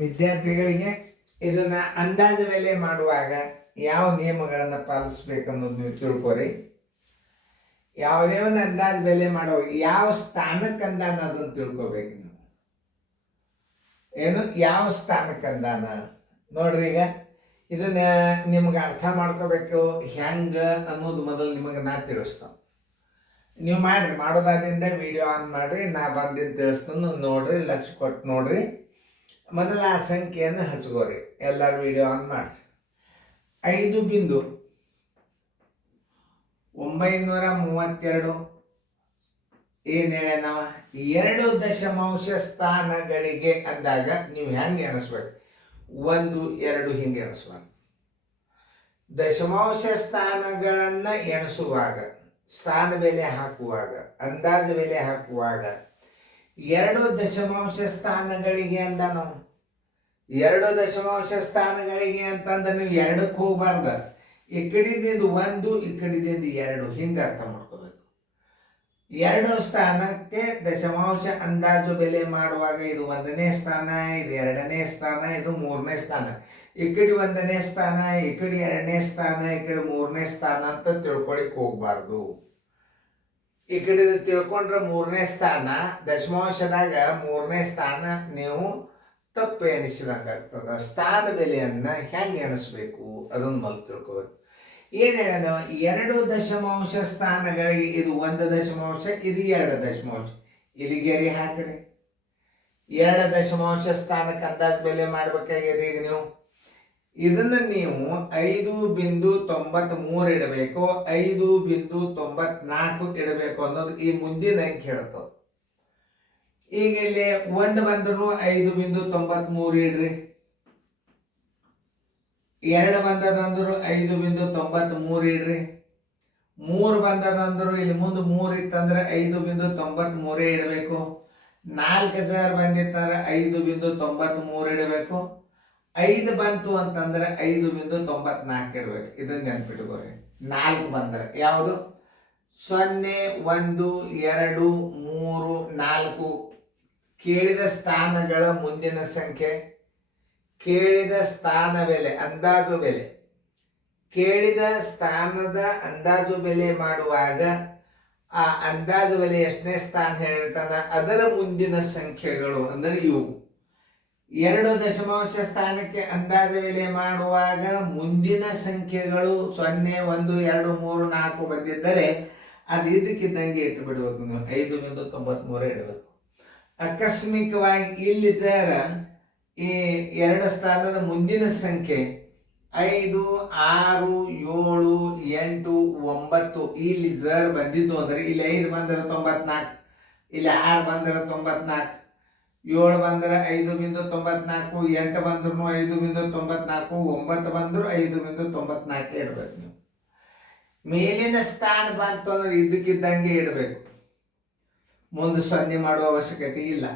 ವಿದ್ಯಾರ್ಥಿಗಳಿಗೆ ಇದನ್ನ ಅಂದಾಜು ಬೆಲೆ ಮಾಡುವಾಗ ಯಾವ ನಿಯಮಗಳನ್ನು ಪಾಲಿಸ್ಬೇಕನ್ನೋದು ನೀವು ತಿಳ್ಕೊರಿ. ಯಾವುದೇ ಒಂದು ಅಂದಾಜು ಬೆಲೆ ಮಾಡುವಾಗ ಯಾವ ಸ್ಥಾನಕ್ಕೆ ಅಂದಾನ ಅದನ್ನು ತಿಳ್ಕೊಬೇಕು ನೀವು. ಏನು ಯಾವ ಸ್ಥಾನಕ್ಕೆ ಅಂದಾನ ನೋಡ್ರಿ. ಈಗ ಇದನ್ನ ನಿಮ್ಗೆ ಅರ್ಥ ಮಾಡ್ಕೋಬೇಕು ಹೆಂಗೆ ಅನ್ನೋದು ಮೊದಲು ನಿಮಗೆ ನಾ ತಿಳಿಸ್ತಾನೆ. ನೀವು ಮಾಡ್ರಿ, ಮಾಡೋದಾದಿಂದ ವಿಡಿಯೋ ಆನ್ ಮಾಡ್ರಿ, ನಾ ಬಂದಿದ್ದು ತಿಳಿಸ್ತಾನು ನೋಡ್ರಿ, ಲಕ್ಷ ಕೊಟ್ಟು ನೋಡ್ರಿ. ಮೊದಲ ಆ ಸಂಖ್ಯೆಯನ್ನು ಹಚ್ಕೋರಿ. ಎಲ್ಲರೂ ವಿಡಿಯೋ ಆನ್ ಮಾಡ್ರಿ. 5.932 ಏನು ಹೇಳ ನಾವ 2 ದಶಮಾಂಶ ಸ್ಥಾನಗಳಿಗೆ ಅಂದಾಗ ನೀವು ಹೆಂಗೆ ಎಣಿಸ್ಬೇಕು? 1 2 ಹಿಂಗೆ ಎಣಿಸ್ಬಾರ್ದು. ದಶಮಾಂಶ ಸ್ಥಾನಗಳನ್ನು ಎಣಿಸುವಾಗ, ಸ್ಥಾನ ಬೆಲೆ ಹಾಕುವಾಗ, ಅಂದಾಜು ಬೆಲೆ ಹಾಕುವಾಗ 2 ದಶಮಾಂಶ ಸ್ಥಾನಗಳಿಗೆ ಅಂದ ನಾವು 2 ದಶಮಾಂಶ ಸ್ಥಾನಗಳಿಗೆ ಅಂತಂದ್ರೆ ನೀವು 2ಕ್ಕೆ ಹೋಗಬಾರ್ದು. ಈ ಕಡೆದಿಂದ 1 ಈ ಕಡೆದಿಂದ 2 ಹಿಂಗೆ ಅರ್ಥ ಮಾಡ್ಕೋಬೇಕು. 2 ಸ್ಥಾನಕ್ಕೆ ದಶಮಾಂಶ ಅಂದಾಜು ಬೆಲೆ ಮಾಡುವಾಗ ಇದು 1ನೇ ಸ್ಥಾನ, ಇದು 2ನೇ ಸ್ಥಾನ, ಇದು 3ನೇ ಸ್ಥಾನ. ಈ ಕಡೆ 1ನೇ ಸ್ಥಾನ, ಈ ಕಡೆ 2ನೇ ಸ್ಥಾನ, ಈ ಕಡೆ 3ನೇ ಸ್ಥಾನ ಅಂತ ತಿಳ್ಕೊಳಿಕ್ ಹೋಗ್ಬಾರ್ದು. ಈ ಕಡೆ ತಿಳ್ಕೊಂಡ್ರೆ 3ನೇ ಸ್ಥಾನ, ದಶಮಾಂಶದಾಗ 3ನೇ ಸ್ಥಾನ ನೀವು ತಪ್ಪು ಎಣಿಸಿದಂಗೆ ಆಗ್ತದೆ. ಸ್ಥಾನ ಬೆಲೆಯನ್ನು ಹೆಂಗೆ ಎಣಿಸ್ಬೇಕು ಅದನ್ನು ಮೊದಲು ತಿಳ್ಕೊಬೇಕು. ಏನು ಹೇಳೋಣ? 2 ದಶಮಾಂಶ ಸ್ಥಾನಗಳಿಗೆ ಇದು 1 ದಶಮಾಂಶ, ಇದು 2 ದಶಮಾಂಶ. ಇಲ್ಲಿ ಗೆರೆ ಹಾಕ್ರಿ. 2 ದಶಮಾಂಶ ಸ್ಥಾನಕ್ಕೆ ಅಂದಾಜು ಬೆಲೆ ಮಾಡ್ಬೇಕಾಗಿದೆ. ಈಗ ನೀವು ಇದನ್ನು ನೀವು 5.93 ಇಡಬೇಕು, 5.94 ಇಡಬೇಕು ಅನ್ನೋದು ಈ ಮುಂದಿನ ಅಂಕಿ ಹೇಳ್ತವೆ. ಈಗ ಇಲ್ಲಿ 1 ಬಂದ್ರು 5.93 ಇಡ್ರಿ, 2 ಬಂದದಂದ್ರು 5.93 ಇಡ್ರಿ, 3 ಬಂದದಂದ್ರು ಇಲ್ಲಿ ಮುಂದೆ 3 ಇತ್ತಂದ್ರೆ 5.93 ಇಡಬೇಕು, 4,000 ಬಂದಿತ್ತಂದ್ರೆ 5.93 ಇಡಬೇಕು, 5 ಬಂತು ಅಂತಂದ್ರೆ 5.94 ಇಡಬೇಕು. ಇದನ್ನ ನೆನ್ಪಿಟ್ಕೋರಿ. 4 ಬಂದ್ರೆ ಯಾವುದು? 0 1 2 3 4 ಕೇಳಿದ ಸ್ಥಾನಗಳ ಮುಂದಿನ ಸಂಖ್ಯೆ, ಕೇಳಿದ ಸ್ಥಾನ ಬೆಲೆ, ಅಂದಾಜು ಬೆಲೆ. ಕೇಳಿದ ಸ್ಥಾನದ ಅಂದಾಜು ಬೆಲೆ ಮಾಡುವಾಗ ಆ ಅಂದಾಜು ಬೆಲೆ ಎಷ್ಟನೇ ಸ್ಥಾನ ಹೇಳಿರ್ತಾನ ಅದರ ಮುಂದಿನ ಸಂಖ್ಯೆಗಳು ಅಂದರೆ ಇವು. 2 ದಶಮಾಂಶ ಸ್ಥಾನಕ್ಕೆ ಅಂದಾಜು ಬೆಲೆ ಮಾಡುವಾಗ ಮುಂದಿನ ಸಂಖ್ಯೆಗಳು 0 1 2 3 4 ಬಂದಿದ್ದರೆ ಅದು ಇದಕ್ಕಿದ್ದಂಗೆ ಇಟ್ಟು ಬಿಡಬೇಕು. ನೀವು 5.93 ಇಡಬೇಕು. ಆಕಸ್ಮಿಕವಾಗಿ ಇಲ್ಲಿ ಜರ ಈ 2 ಸ್ಥಾನದ ಮುಂದಿನ ಸಂಖ್ಯೆ 5 6 7 8 9 ಇಲ್ಲಿ ಜರ್ ಬಂದಿದ್ದು ಅಂದ್ರೆ ಇಲ್ಲಿ 5 ಬಂದರೆ 94, ಇಲ್ಲಿ 6 ಬಂದರೆ 94, 7 ಬಂದರೆ 5.94, 8 ಬಂದ್ರು 5.94, 9 ಬಂದ್ರು 5.94 ಇಡಬೇಕು. ನೀವು ಮೇಲಿನ ಸ್ಥಾನ ಬಂತು ಅಂದ್ರೆ ಇದಕ್ಕಿದ್ದಂಗೆ ಇಡಬೇಕು. ಮುಂದೆ 0 ಮಾಡುವ ಅವಶ್ಯಕತೆ ಇಲ್ಲ.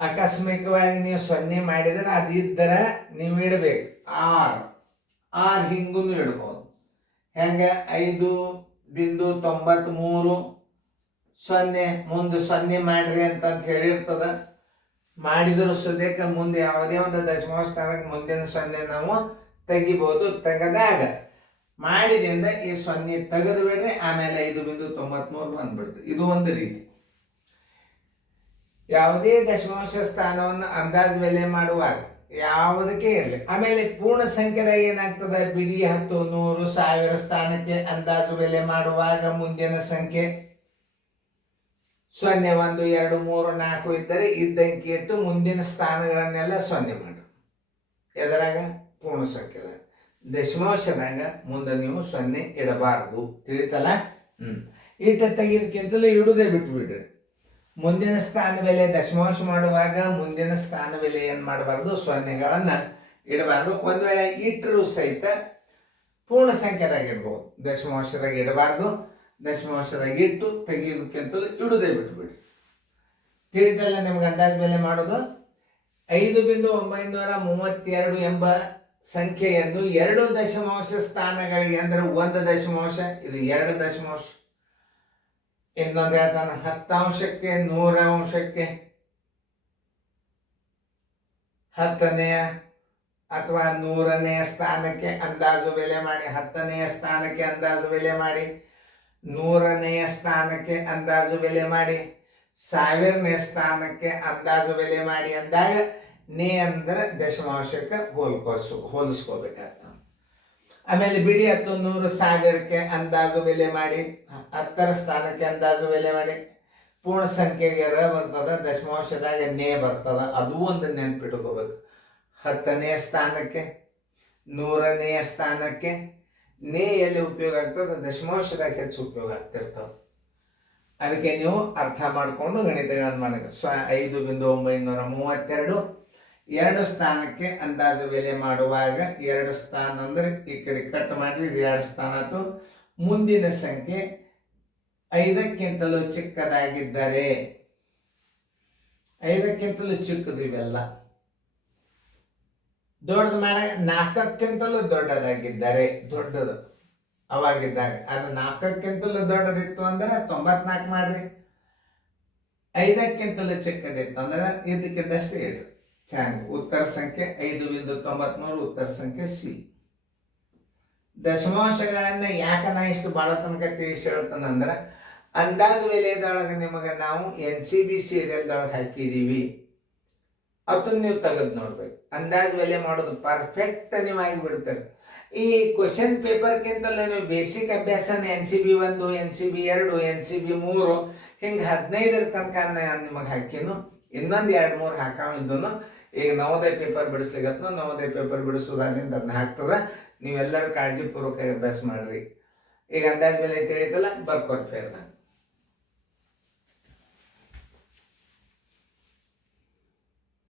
ಆಕಸ್ಮಿಕವಾಗಿ ನೀವು 0 ಮಾಡಿದರೆ ಅದಿದ್ದರೆ ನೀವು ಇಡಬೇಕು. 6 ಹಿಂಗೂ ಇಡ್ಬೋದು. ಹೆಂಗೆ? 5.93 0 ಮುಂದೆ 0 ಮಾಡ್ರಿ ಅಂತ ಹೇಳಿರ್ತದ. ಮಾಡಿದ್ರು ಸದ್ಯಕ್ಕೆ ಮುಂದೆ ಯಾವುದೇ ಒಂದು ದಶಮಾಂಶ ಸ್ಥಾನಕ್ಕೆ ಮುಂದಿನ 0 ನಾವು ತೆಗಿಬೋದು. ತೆಗೆದಾಗ ಮಾಡಿದಿಂದ ಈ 0 ತೆಗೆದು ಬಿಡ್ರಿ, ಆಮೇಲೆ 5.93 ಬಂದ್ಬಿಡ್ತು. ಇದು ಒಂದು ರೀತಿ. ಯಾವುದೇ ದಶಮಾಂಶ ಸ್ಥಾನವನ್ನು ಅಂದಾಜು ಬೆಲೆ ಮಾಡುವಾಗ ಯಾವುದಕ್ಕೆ ಇರಲಿ. ಆಮೇಲೆ ಪೂರ್ಣ ಸಂಖ್ಯೆದಾಗ ಏನಾಗ್ತದೆ? ಬಿಡಿ 10 100 1000 ಸ್ಥಾನಕ್ಕೆ ಅಂದಾಜು ಬೆಲೆ ಮಾಡುವಾಗ ಮುಂದಿನ ಸಂಖ್ಯೆ 0 1 2 3 4 ಇದ್ದರೆ ಇದ್ದಂಗೆ ಇಟ್ಟು ಮುಂದಿನ ಸ್ಥಾನಗಳನ್ನೆಲ್ಲ 0 ಮಾಡಿ. ಎದರಾಗ? ಪೂರ್ಣ ಸಂಖ್ಯೆದಾಗ. ದಶಮಾಂಶದಾಗ ಮುಂದೆ ನೀವು 0 ಇಡಬಾರ್ದು. ತಿಳಿತಲ್ಲ? ಇಟ್ಟ ತೆಗೆದಕ್ಕಿಂತಲೂ ಇಡುವುದೇ ಬಿಟ್ಟು ಬಿಡ್ರಿ. ಮುಂದಿನ ಸ್ಥಾನ ಬೆಲೆ ದಶಮಾಂಶ ಮಾಡುವಾಗ ಮುಂದಿನ ಸ್ಥಾನ ಬೆಲೆ ಏನು ಮಾಡಬಾರ್ದು? 0ಗಳನ್ನು ಇಡಬಾರ್ದು. ಒಂದು ವೇಳೆ ಇಟ್ಟರೂ ಸಹಿತ ಪೂರ್ಣ ಸಂಖ್ಯೆದಾಗ ಇಡ್ಬೋದು, ದಶಮಾಂಶದಾಗ ಇಡಬಾರ್ದು. ದಶಮಾಂಶದಾಗ ಇಟ್ಟು ತೆಗೆಯೋದಕ್ಕಿಂತಲೂ ಇಡುವುದೇ ಬಿಟ್ಟು ಬಿಡ್ರಿ. ತಿಳಿತಲ್ಲ ನಿಮ್ಗೆ ಅಂದಾಜು ಬೆಲೆ ಮಾಡೋದು? 5.932 ಎಂಬ ಸಂಖ್ಯೆಯನ್ನು 2 ದಶಮಾಂಶ ಸ್ಥಾನಗಳಿಗೆ ಅಂದ್ರೆ 1 ದಶಮಾಂಶ, ಇದು 2 ದಶಮಾಂಶ, ಇನ್ನೊಂದು ಹೇಳ್ತಾನೆ 10 ಅಂಶಕ್ಕೆ 100 ಅಂಶಕ್ಕೆ 10ನೇ ಅಥವಾ 100ನೇ ಸ್ಥಾನಕ್ಕೆ ಅಂದಾಜು ಬೆಲೆ ಮಾಡಿ, 10ನೇ ಸ್ಥಾನಕ್ಕೆ ಅಂದಾಜು ಬೆಲೆ ಮಾಡಿ, 100ನೇ ಸ್ಥಾನಕ್ಕೆ ಅಂದಾಜು ಬೆಲೆ ಮಾಡಿ, 1000ನೇ ಸ್ಥಾನಕ್ಕೆ ಅಂದಾಜು ಬೆಲೆ ಮಾಡಿ ಅಂದಾಗ ನೇ ಅಂದ್ರೆ ದಶಮಾಂಶಕ್ಕೆ ಹೋಲಿಸ್ಕೋಬೇಕಾಗ್ತದೆ. ಆಮೇಲೆ ಬಿಡಿ 10, 100, 1000ಕ್ಕೆ ಅಂದಾಜು ಬೆಲೆ ಮಾಡಿ, 10ರ ಸ್ಥಾನಕ್ಕೆ ಅಂದಾಜು ಬೆಲೆ ಮಾಡಿ, ಪೂರ್ಣ ಸಂಖ್ಯೆಗೆ ರ ಬರ್ತದ, ದಶಮಾಂಶದಾಗ ನೇ ಬರ್ತದ. ಅದು ಒಂದು ನೆನ್ಪಿಟ್ಕೋಬೇಕು. 10ನೇ ಸ್ಥಾನಕ್ಕೆ 100ನೇ ಸ್ಥಾನಕ್ಕೆ ನೇ ಎಲ್ಲಿ ಉಪಯೋಗ ಆಗ್ತದೆ, ದಶಮಾಂಶದಾಗ ಹೆಚ್ಚು ಉಪಯೋಗ ಆಗ್ತಿರ್ತದೆ. ಅದಕ್ಕೆ ನೀವು ಅರ್ಥ ಮಾಡಿಕೊಂಡು ಗಣಿತಗಳನ್ನು ಮಾಡಬೇಕು. 5.932 2 ಸ್ಥಾನಕ್ಕೆ ಅಂದಾಜು ಬೆಲೆ ಮಾಡುವಾಗ 2 ಸ್ಥಾನ ಅಂದ್ರೆ ಈ ಕಡೆ ಕಟ್ ಮಾಡಿ ಇದು 2 ಸ್ಥಾನ ಆಯ್ತು. ಮುಂದಿನ ಸಂಖ್ಯೆ 5ಕ್ಕಿಂತಲೂ ಚಿಕ್ಕದಾಗಿದ್ದರೆ, 5ಕ್ಕಿಂತಲೂ ಚಿಕ್ಕದು ಇವೆಲ್ಲ, ದೊಡ್ಡದು ಮಾಡ 4ಕ್ಕಿಂತಲೂ ದೊಡ್ಡದಾಗಿದ್ದರೆ, ದೊಡ್ಡದು ಅವಾಗಿದ್ದಾಗ ಅದು 4ಕ್ಕಿಂತಲೂ ದೊಡ್ಡದಿತ್ತು ಅಂದ್ರೆ 94 ಮಾಡ್ರಿ, 5ಕ್ಕಿಂತಲೂ ಚಿಕ್ಕದಿತ್ತು ಅಂದ್ರೆ ಇದಕ್ಕಿದ್ದಷ್ಟು ಇಡ್ರಿ. ಚೆನ್ನಾಗಿ ಉತ್ತರ ಸಂಖ್ಯೆ 5.93 ಉತ್ತರ ಸಂಖ್ಯೆ ಸಿ. ದಶಮಾಂಶಗಳನ್ನ ಯಾಕೆ ನಾ ಇಷ್ಟು ಭಾಳ ತನಕ ತಿಳಿಸಿ ಹೇಳ್ತಾನಂದ್ರೆ, ಅಂದಾಜು ಬೆಲೆದೊಳಗೆ ನಿಮಗೆ ನಾವು NCB ಸೀರಿಯಲ್ದೊಳಗೆ ಹಾಕಿದೀವಿ, ಅದನ್ನ ನೀವು ತೆಗೆದು ನೋಡ್ಬೇಕು. ಅಂದಾಜು ಬೆಲೆ ಮಾಡೋದು ಪರ್ಫೆಕ್ಟ್ ನೀವು ಆಗಿಬಿಡ್ತಾರೆ. ಈ ಕ್ವಶನ್ ಪೇಪರ್ಗಿಂತಲೇ ನೀವು ಬೇಸಿಕ್ ಅಭ್ಯಾಸನ NCB 1, NCB 2, NCB 3 ಹಿಂಗೆ 15ರ ತನಕ ನಿಮಗೆ ಹಾಕಿನು. ಇನ್ನೊಂದು 2-3 ಹಾಕಿದ್ದನು. ಈಗ ನವೋದಯ ಪೇಪರ್ ಬಿಡಿಸ್ಲಿಕ್ಕೂ ನವೋದಯ ಪೇಪರ್ ಬಿಡಿಸೋದ್ರಿಂದ ಅದನ್ನ ಹಾಕ್ತದ. ನೀವೆಲ್ಲರೂ ಕಾಳಜಿಪೂರ್ವಕ ಅಭ್ಯಾಸ ಮಾಡ್ರಿ. ಈಗ ಅಂದಾಜು ಬೆಲೆ ತಿಳಿತಲ್ಲ, ಬರ್ಕೊಟ್ಟು ಫೇರ್ನ